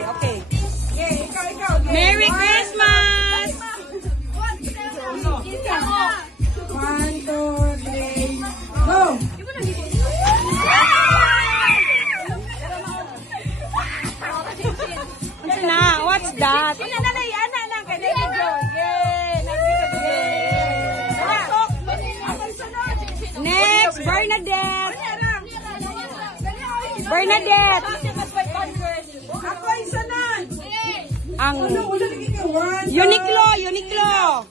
okay. Yeah, ikaw. Merry Christmas! 1, 2, 3, go! Ano na? What's that? Next, Bernadette. Bernadette. Ako ay sanan! Ang Una lagi ka, 1, Uniqlo, Uniqlo.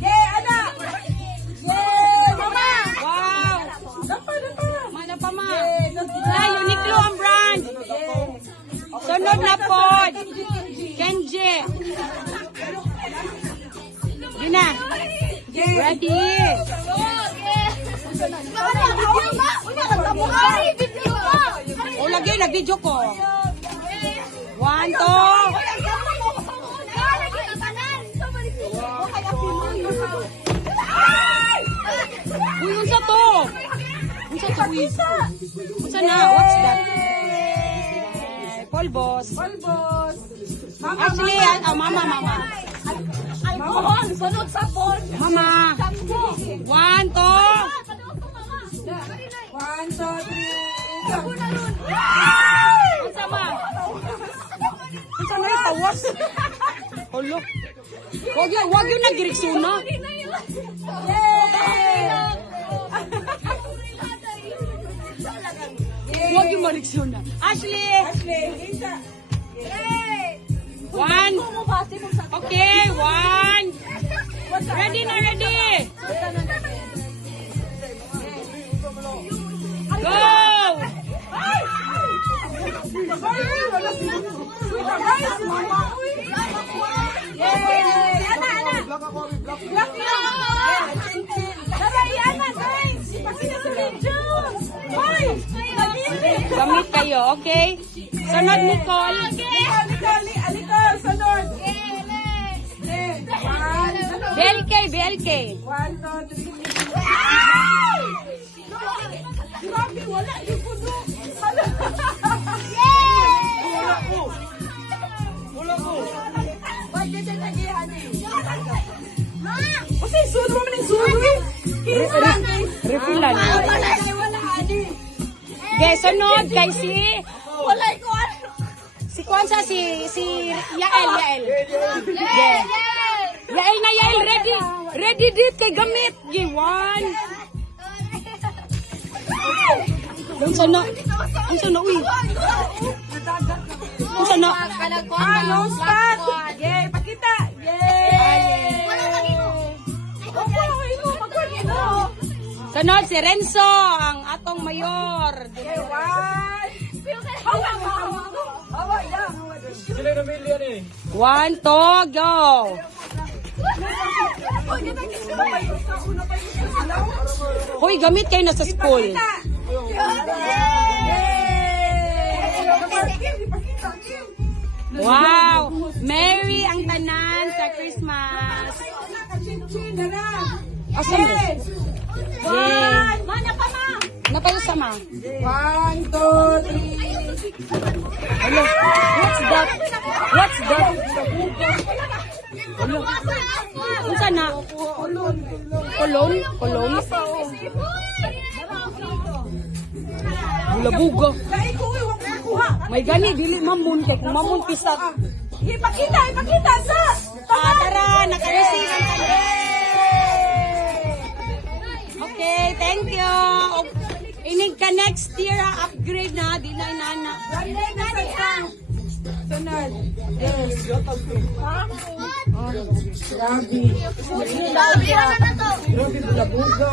Yeah, anak! Yeah, mama! Wow. Dapa. Mana pa ma? Na, Uniqlo ang brand. Sunod na pod. Kenji. Yun na. Ready. O, lagi, nag-video ko. 1, 2. Uy, unsa to? Unsa to? Uy. Unsa na? What's that? Polvos. Polvos! Actually, mama. Alcohol! Sunod sa phone! Mama. 1, 2. 1, 2, 3, go! Unsa ma? Unsa na tawas? Olo. Wag yun nagdireksyon. Wag yung mariksyon. Ashley. Isa. 1. Okay, 1. Ready na, ready. Go! Gamit kayo, okay? Sunod, Nicole. Alikol, sunod. BLK. 1, 2, 3. Grabe, wala yung puno. Wala ko. Ba't ka dyan nagihan eh? Kasi suno mo ng suno eh. Refilan. Okay, sunod kay si... Walay ko ano. Si Kwanza, si Yael. Yeah. Yael na, ready. Ready dit kay gamit. Gi 1. Unsa na, uy. Unsa na. No start. Yay, pakita. Yay. Sunod si Renzo, ang atong mayor. Okay, 1. Hawa. Sila na million eh. 1, 2, go. Hoy, gamit kayo na sa school. Wow! Merry ang tanan sa Christmas. Awesome. Yay! Napayo sama. 1, 2, 3. Hello. What's that? Hello. Unsa na? Kolon? Bulabuga. May gani, dili mamun. Kaya kung mamun pisat. Ipakita sa. Tara, naka-receive ang tanan. Okay, thank you. Inig ka next year, upgrade na. Di na inana. Sunod. Grabe. Grabe naman na to. Grabe, bulabuga.